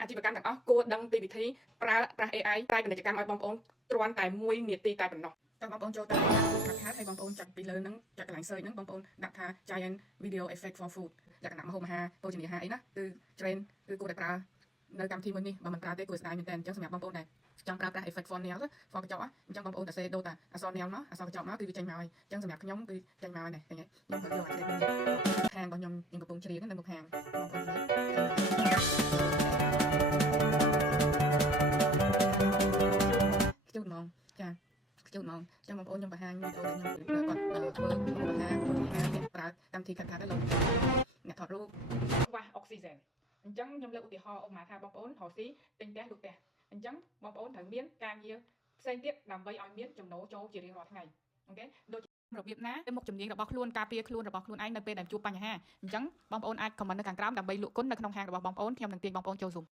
អាជីវកម្មទាំងអស់គួរដឹងពីវិធីប្រើប្រាស់ AI តែពាណិជ្ជកម្មឲ្យបងប្អូនគ្រាន់តែ1នាទីតែប៉ុណ្ណោះតើបងប្អូនចូលទៅខាត់ហើយបងប្អូនចាក់ពីលើហ្នឹងចាក់កន្លែង search ហ្នឹងបងប្អូនដាក់ថា Giant Video Effect for Food លក្ខណៈម្ហូបអាហារភោជនីយអាហារអីណាគឺ train គឺគួរតែប្រើនៅកម្មវិធីមួយនេះបើមិនប្រើទេគួរស្ដាយមែនតើអញ្ចឹងសម្រាប់បងប្អូនដែលចង់ប្រើប្រាស់ effect for nail ហ្វកញ្ចក់អញ្ចឹងបងប្អូនតែសេដូរតាអក្សរ nail មកអក្សរកញ្ចក់មកគឺវាចេញមកហើយអញ្ចឹងសម្រាប់ខ្ញុំគឺចេញមកហើយនេះឃើញទេខ្ញុំក៏យកអា shape នេះខាងរបស់ខ្ញុំកំពុងជ្រៀងនៅមុខខាងបងប្អូនមើលខ្ជូតហ្មងចាខ្ជូតហ្មងអញ្ចឹងបងប្អូនខ្ញុំបង្ហាញវីដេអូដែលខ្ញុំគាត់ធ្វើម្ហូបអាហារធ្វើអាហារអ្នកប្រើកម្មវិធីខាត់ទៅលោកអ្នកថតរូបខ្វះអុកស៊ីហ្សែនអញ្ចឹងខ្ញុំលើកឧទាហរណ៍ឧបមាថាបងប្អូនរកស៊ីទិញផ្ទះលក់ផ្ទះអញ្ចឹងបងប្អូនត្រូវមានការងារផ្សេងទៀតដើម្បីឲ្យមានចំណូលចូលជារៀងរាល់ថ្ងៃអូខេដូចរបៀបណាទៅមុខជំនាញរបស់ខ្លួនការពារខ្លួនរបស់ខ្លួនឯងនៅពេលដែលជួបបញ្ហាអញ្ចឹងបងប្អូនអាចខមមិននៅខាងក្រោមដើម្បីលក់គុណនៅក្នុងហាងរបស់បងប្អូនខ្ញុំនឹងទាញបងប្អូនចូល Zoom